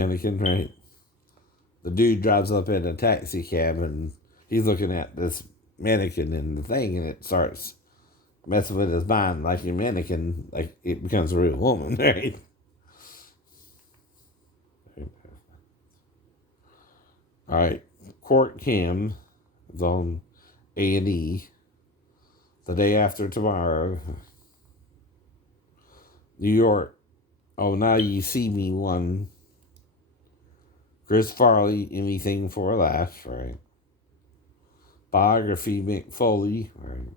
Mannequin, right? The dude drives up in a taxi cab and he's looking at this mannequin in the thing, and it starts messing with his mind like a mannequin, like it becomes a real woman, right? All right, Court Kim is on A&E the day after tomorrow. New York, Oh Now You See Me won. Chris Farley, Anything for a Laugh, right? Biography, Mick Foley, right?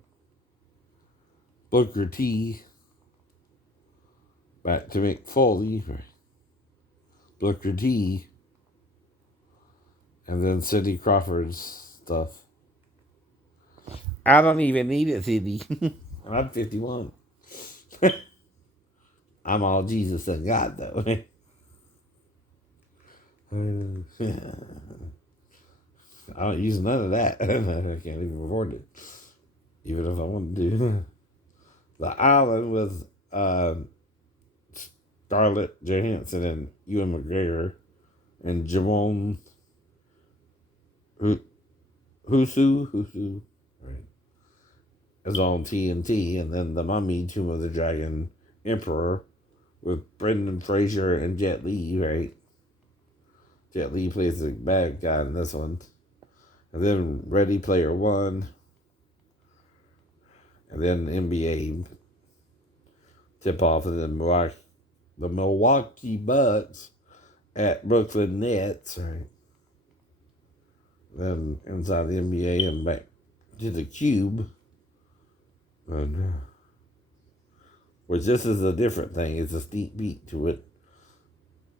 Booker T, back to Mick Foley, right? Booker T, and then Cindy Crawford's stuff. I don't even need it, Cindy. I'm 51. I'm all Jesus and God, though. I don't use none of that. I can't even afford it, even if I wanted to. The Island with Scarlett Johansson and Ewan McGregor and Jamon Husu, right, is on TNT, and then The Mummy, Tomb of the Dragon Emperor with Brendan Fraser and Jet Li, right? Jet Li plays the bad guy in this one. And then Ready Player One, and then NBA tip off, and then the Milwaukee Bucks at Brooklyn Nets, right? Then inside the NBA and back to the Cube, and, which this is a different thing. It's a sneak peek to it.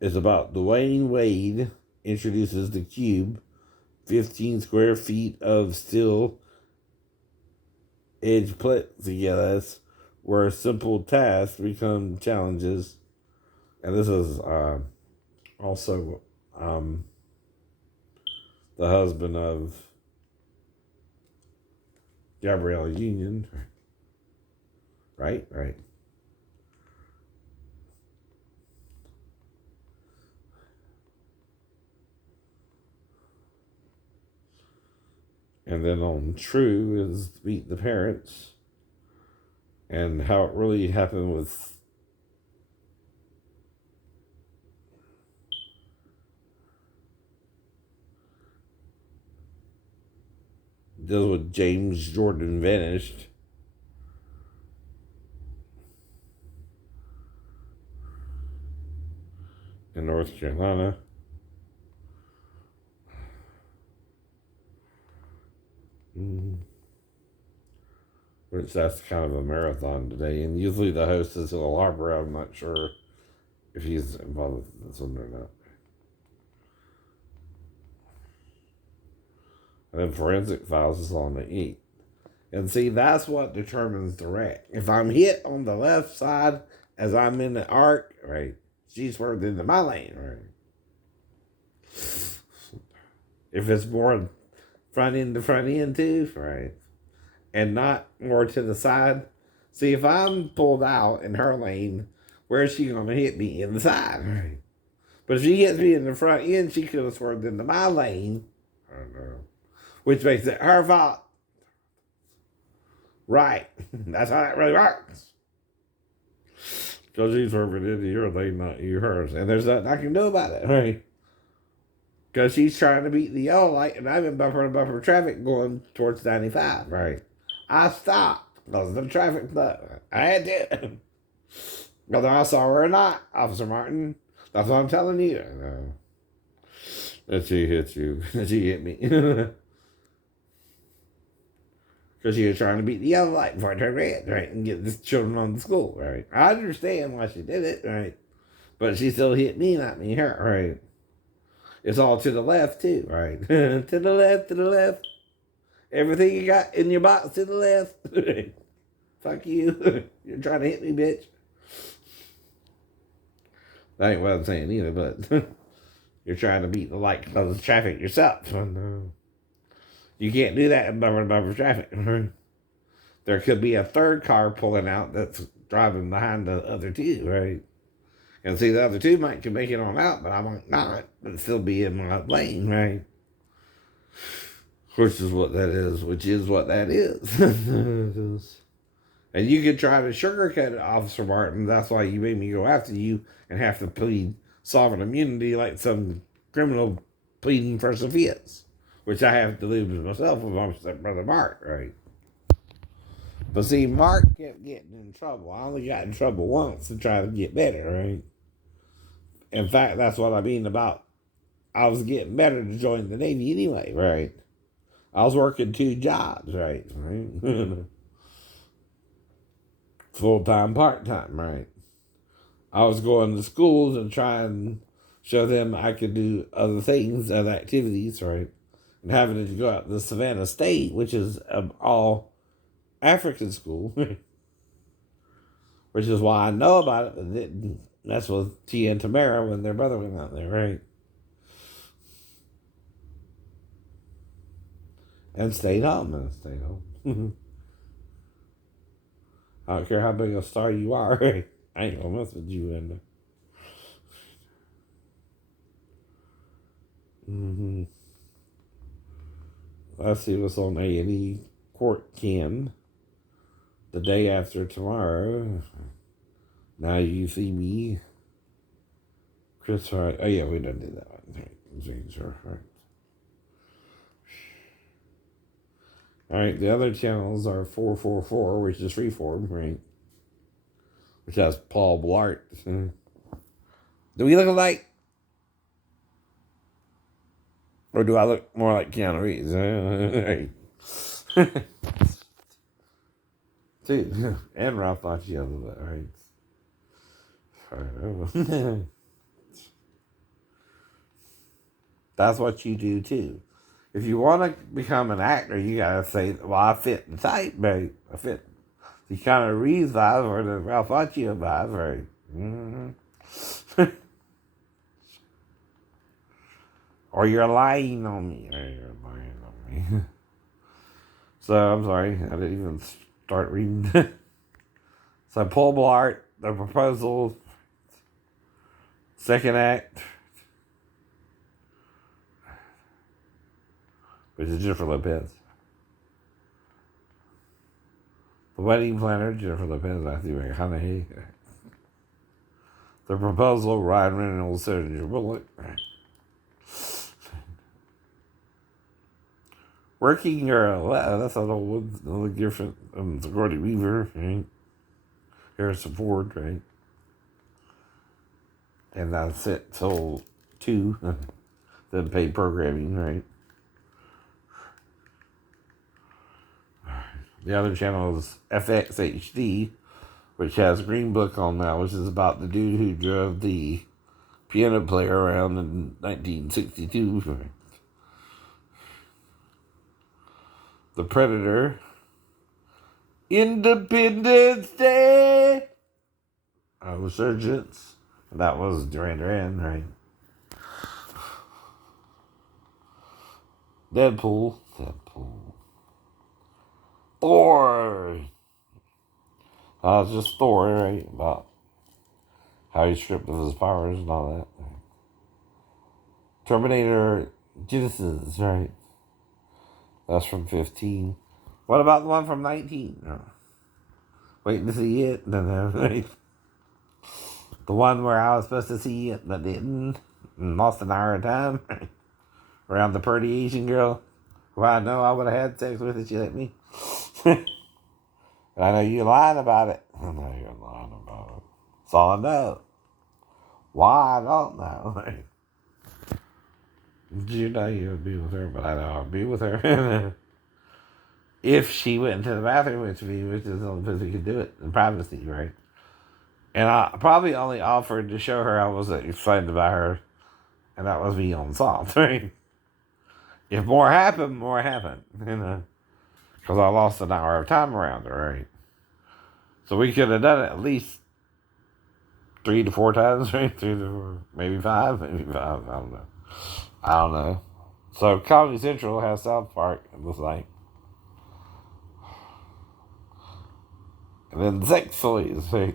It's about Dwayne Wade introduces the Cube, 15 square feet of steel edge plexiglass where simple tasks become challenges. And this is also the husband of Gabrielle Union. Right? Right. And then on True is Meet the Parents and how it really happened with deals with James Jordan vanished. In North Carolina. Which that's kind of a marathon today. And usually the host is Hill Harbor. I'm not sure if he's involved with this one or not. And then Forensic Files is on the 8th. And see, that's what determines the wreck. If I'm hit on the left side as I'm in the arc, right, she's swerved into my lane, right? If it's more front end to front end too, right, and not more to the side. See, if I'm pulled out in her lane, where's she going to hit me? In the side, right? But if she hits me in the front end, she could have swerved into my lane. I don't know. Which makes it her fault. Right. That's how that really works. Because she's swerving into your lane, not you hers. And there's nothing I can do about it, right? Because she's trying to beat the yellow light, and I'm in bumper to bumper traffic going towards 95, right? I stopped because of the traffic flow. I had to. Whether I saw her or not, Officer Martin, that's what I'm telling you. That she hit you. That she hit me. Because she was trying to beat the yellow light before I turned red, right? And get the children on the school, right? I understand why she did it, right? But she still hit me, not me, her, right? It's all to the left, too, right? To the left, to the left. Everything you got in your box to the left. Fuck you. You're trying to hit me, bitch. That ain't what I'm saying either, but you're trying to beat the light of the traffic yourself. You can't do that in bumper traffic. There could be a third car pulling out that's driving behind the other two, right? And see, the other two can make it on out, but I might not, but still be in my lane, right? Which is what that is, which is what that is. And you could try to sugarcoat it, Officer Martin. That's why you made me go after you and have to plead sovereign immunity like some criminal pleading for Sophia's, which I have to lose myself with my stepbrother Mark, right? But see, Mark kept getting in trouble. I only got in trouble once to try to get better, right? In fact, that's what I mean about I was getting better to join the Navy anyway, right? I was working 2 jobs, right? Full-time, part-time, right? I was going to schools and trying to show them I could do other things, other activities, right? And having to go out to Savannah State, which is all African school, which is why I know about it, but that's with Tia and Tamara when their brother went out there, right? And stayed home. I don't care how big a star you are, right? I ain't gonna mess with you in there. Let's see what's on A&E Court Ken the day after tomorrow. Now you see me. Chris Hart. Oh, yeah, we don't do that one. Right. All right, the other channels are 444, which is Freeform, right? Which has Paul Blart. Do we look alike? Or do I look more like Keanu Reeves? Right. Dude, and Ralph Macchio, right? That's what you do too. If you want to become an actor, you gotta say, "Well, I fit the type, babe. I fit the kind of Reeves vibe or the Ralph Macchio vibe, right?" Mm-hmm. Or you're lying on me. So I'm sorry, I didn't even start reading. So Paul Blart, The Proposal, second act, which is Jennifer Lopez. The Wedding Planner, Jennifer Lopez, Matthew McConaughey. The Proposal, Ryan Reynolds, Sandra Bullock. Working Girl, that's an old one, another different. Sigourney Weaver, right? Harrison Ford, right? And that's it till 2. Then paid programming, right? The other channel is FXHD, which has Green Book on now, which is about the dude who drove the piano player around in 1962. The Predator. Independence Day! Resurgence. That was Duran Duran, right? Deadpool. Thor! It's just Thor, right? About how he's stripped of his powers and all that. Terminator Genesis, right? That's from 15. What about the one from 19? Oh. Waiting to see it. The one where I was supposed to see it but didn't. And lost an hour of time. Around the pretty Asian girl who I know I would have had sex with if she let me. I know you're lying about it. I know you're lying about it. That's all I know. Why, I don't know. You know you would be with her, but I know I'd be with her. If she went into the bathroom with me, which is the only place we could do it in privacy, right? And I probably only offered to show her I wasn't excited about her, and that was me on salt, right? If more happened, Because I lost an hour of time around her, right? So we could have done it at least 3 to 4 times, right? 3 to 4, maybe 5. I don't know. So Comedy Central has South Park, it looks like. And then sex toys, right?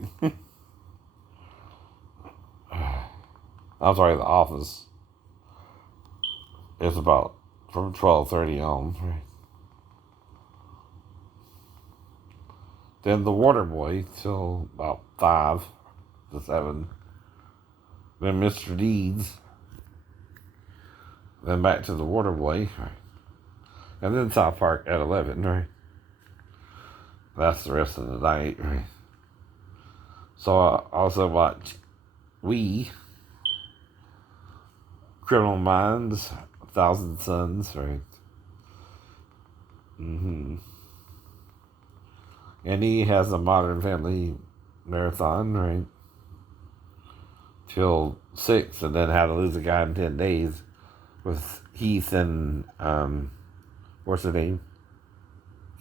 I'm sorry, The Office. It's about from 12:30 on. Right? Then The Waterboy till about 5 to 7. Then Mr. Deeds. Then back to The Waterboy. Right? And then South Park at 11. Right? That's the rest of the night. Right? So I also watch We, Criminal Minds, Thousand Suns. Right? Mm-hmm. And he has a Modern Family marathon, right? Till 6, and then How to Lose a Guy in 10 Days with Heath and, what's her name?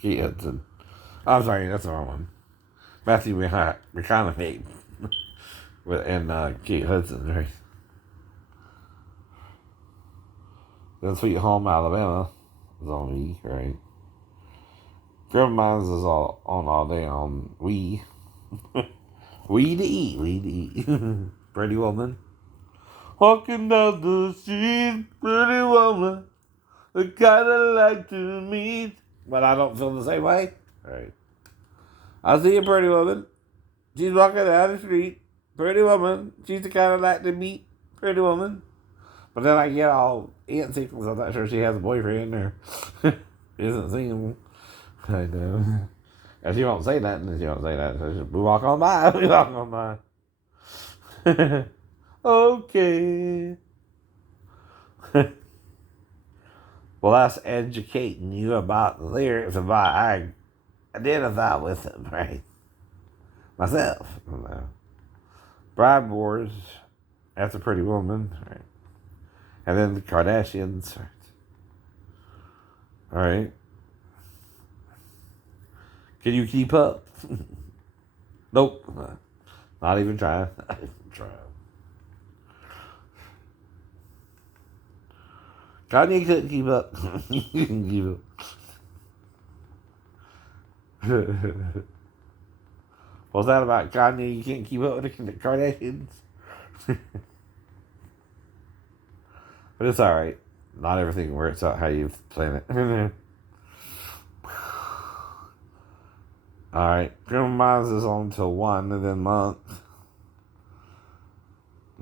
Kate Hudson. I'm sorry, that's the wrong one. Matthew McConaughey and Kate Hudson, right? Then Sweet Home Alabama is on E, right? Criminal Minds is on all day on We. We to eat. Pretty Woman. Walking down the street, pretty woman, I kinda like to meet. But I don't feel the same way. Right. I see a pretty woman. She's walking down the street. Pretty woman. She's the kind of like to meet. Pretty woman. But then I get all antsy because I'm not sure she has a boyfriend or isn't single. I know. And she won't say that, and she won't say that. So we walk on by. We walk on by. Okay. Well, that's educating you about the lyrics of why I identify with them, right? Myself. Bride Wars, that's a Pretty Woman, right? And then the Kardashians, right? All right. Can you keep up? Nope. Not even trying. Not even trying. Kanye couldn't keep up. You can keep up. What's that about Kanye? You can't keep up with the Kardashians? But it's alright. Not everything works out how you plan it. Alright. Criminal Minds is on till 1 and then month.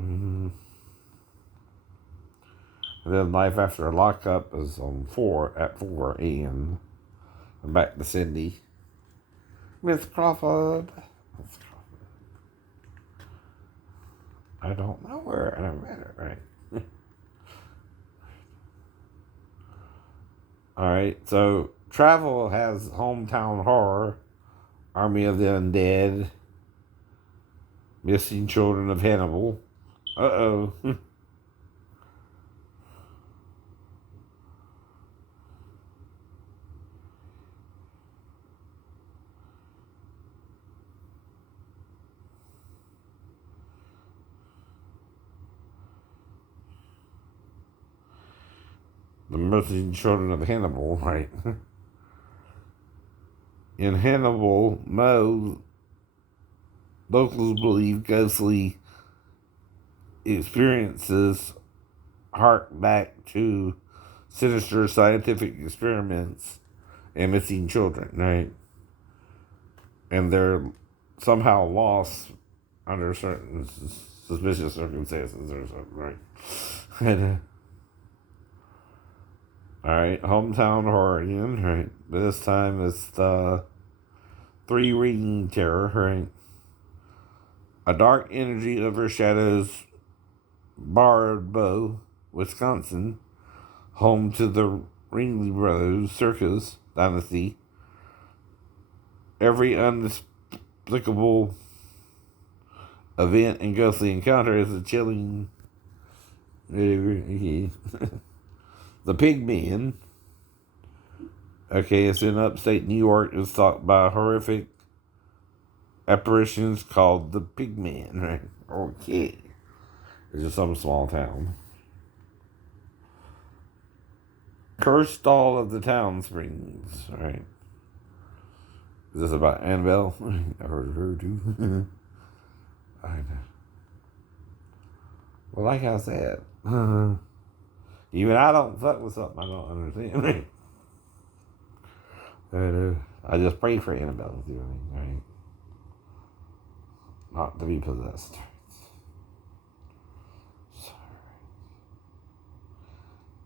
Mm-hmm. And then Life After a Lockup is on 4 at 4 a.m. And back to Cindy. Miss Crawford. I don't know where I read it right. Alright, so Travel has Hometown Horror, Army of the Undead, Missing Children of Hannibal. Uh-oh. The Missing Children of Hannibal, right? In Hannibal, Mo, locals believe ghostly experiences hark back to sinister scientific experiments and missing children, right? And they're somehow lost under certain suspicious circumstances or something, right? And, all right, Hometown Horror again, right? But this time it's the Three Ring Terror, right? A dark energy overshadows Barbo, Wisconsin, home to the Ringling Brothers Circus dynasty. Every inexplicable event and ghostly encounter is a chilling. The Pigman. Okay, it's in upstate New York. It's thought by horrific apparitions called the Pigman, right? Okay. It's just some small town. Cursed Doll of the Town Springs, right? Is this about Annabelle? I heard her too. I know. Well, like I said, even I don't fuck with something I don't understand. I just pray for Annabelle, right? Not to be possessed.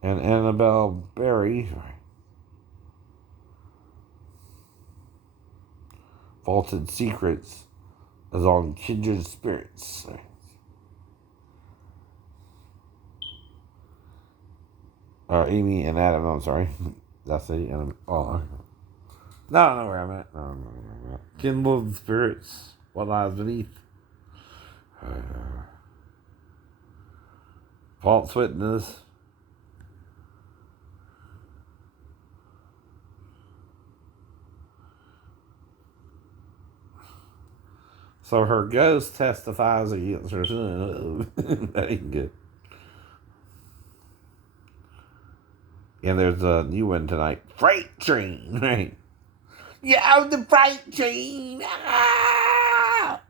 And Annabelle Berry, Vaulted Secrets, is on Kindred Spirits. Amy and Adam, I'm sorry. That's the Adam. Oh, no, I don't know where I'm at. No, no. Kindred Spirits, What Lies Beneath. False Witness. So her ghost testifies against her son. That ain't good. And there's a new one tonight. Freight Train, right? Yeah, on the freight train. Ah!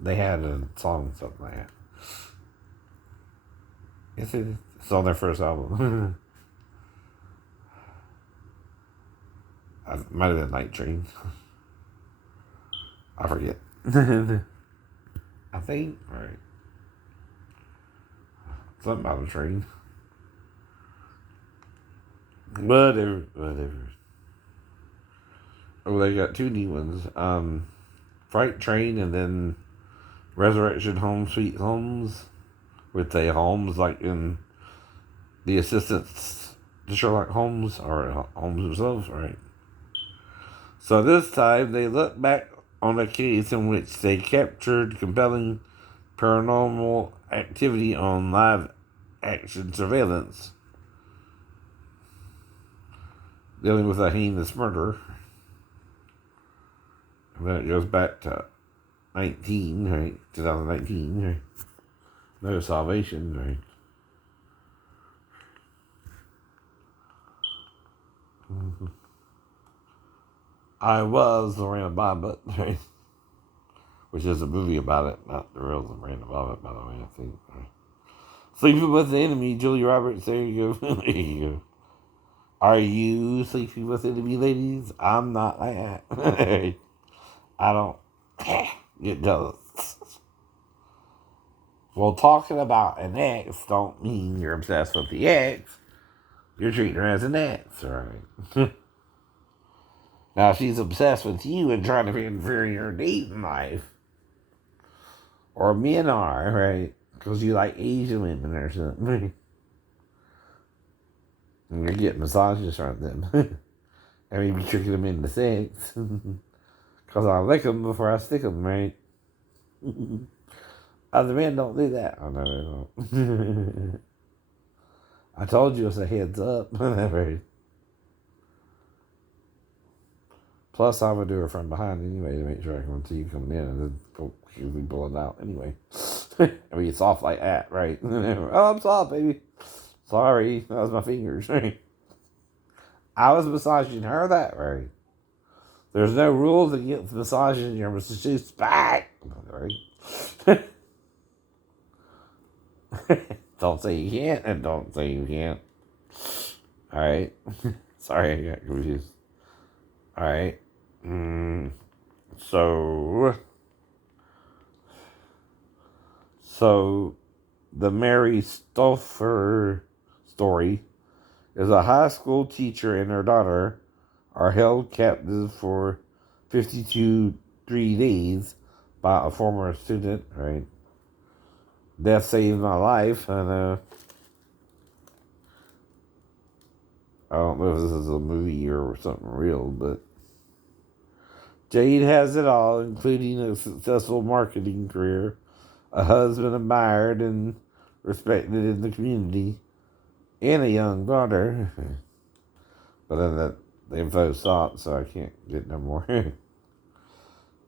They had a song, something like that. It's on their first album. It might have been Night Train. I forget. I think, right. Something about a train. Whatever. Oh, they got two new ones. Freight Train and then Resurrection Home Sweet Homes. With a Holmes like in the assistants to Sherlock Holmes or Holmes himself, right? So this time they look back on a case in which they captured compelling paranormal activity on live action surveillance dealing with a heinous murder. And then it goes back to 19, right? 2019, right? No Salvation, right? Mm-hmm. I Was Lorena Bobbitt, right? Which is a movie about it, not the real Lorena Bobbitt, by the way, I think. Right? Sleeping with the Enemy, Julia Roberts, there you go. There you go. Are you sleeping with the enemy, ladies? I'm not like that. I don't get jealous. Well, talking about an ex don't mean you're obsessed with the ex. You're treating her as an ex, right? Now, she's obsessed with you and trying to interfere in your dating life. Or men are, right? Because you like Asian women or something. And you're getting massages from them. And maybe tricking them into sex. Because I lick them before I stick them, right? Other men don't do that. Oh, no, they don't. I told you it's a heads up. Plus, I'm going to do her from behind anyway to make sure I can see you coming in and then go usually pull it out anyway. I mean, it's soft like that, right? Oh, I'm soft, baby. Sorry, that was my fingers. I was massaging her that way. There's no rules against massaging your masseuse back. Right? Don't say you can't, and don't say you can't. Alright. Sorry, I got confused. Alright. So, the Mary Stoffer story is a high school teacher and her daughter are held captive for 3 days by a former student, right? That saved my life, and I don't know if this is a movie or something real, but Jade has it all, including a successful marketing career, a husband admired and respected in the community, and a young daughter. But then the info stopped, so I can't get no more.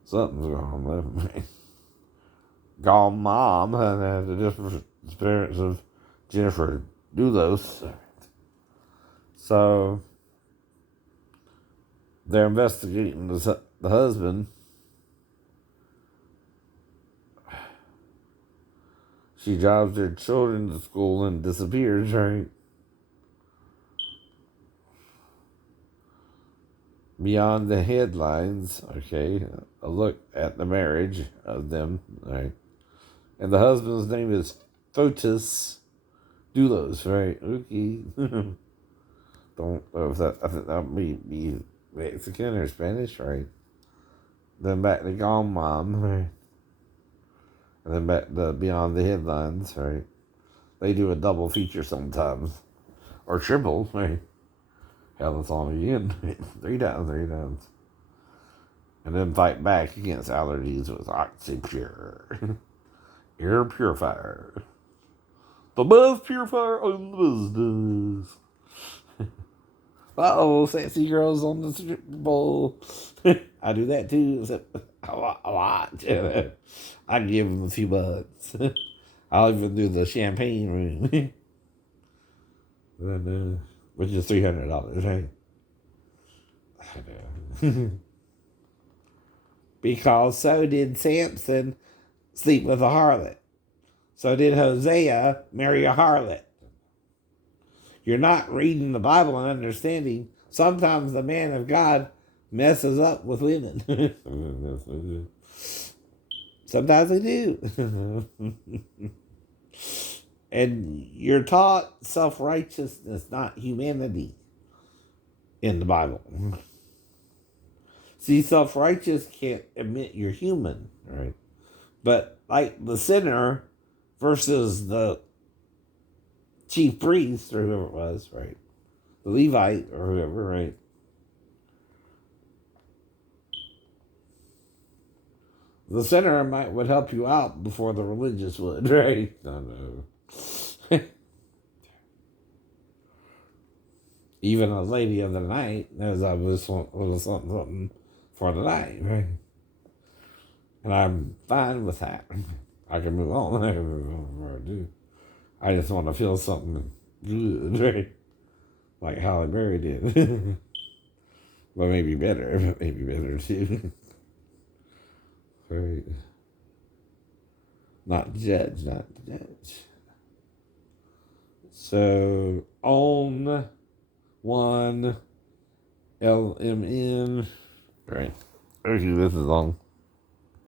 Something's wrong with me. Gone Mom, and the disappearance of Jennifer Dulos. So they're investigating the husband. She drives their children to school and disappears, right? Beyond the headlines, okay, a look at the marriage of them, right? And the husband's name is Fotis Dulos, right? Okay. Don't know if that, I think that would be Mexican or Spanish, right? Then back to Gone Mom, right? And then back to Beyond the Headlines, right? They do a double feature sometimes. Or triple, right? Hell, it's on again. Three times. And then fight back against allergies with OxyPure. Air purifier. The best purifier on the business. Uh-oh, sexy girls on the Super Bowl. I do that too. A lot. I give them a few bucks. I'll even do the champagne room. Which is $300, right? I know. Because so did Samson sleep with a harlot. So did Hosea marry a harlot. You're not reading the Bible and understanding. Sometimes the man of God messes up with women. Sometimes they do. And you're taught self-righteousness, not humanity, in the Bible. See, self-righteous can't admit you're human, right? But like the sinner versus the chief priest or whoever it was, right? The Levite or whoever, right? The sinner would help you out before the religious would, right? No. Even a lady of the night knows I was something for the night, right? And I'm fine with that. I can move on. I can move on where I do. I just want to feel something good, right? Like Halle Berry did. But maybe better. Maybe better too. Right. Not judge. So, on one LMN. Right. Okay, this is long.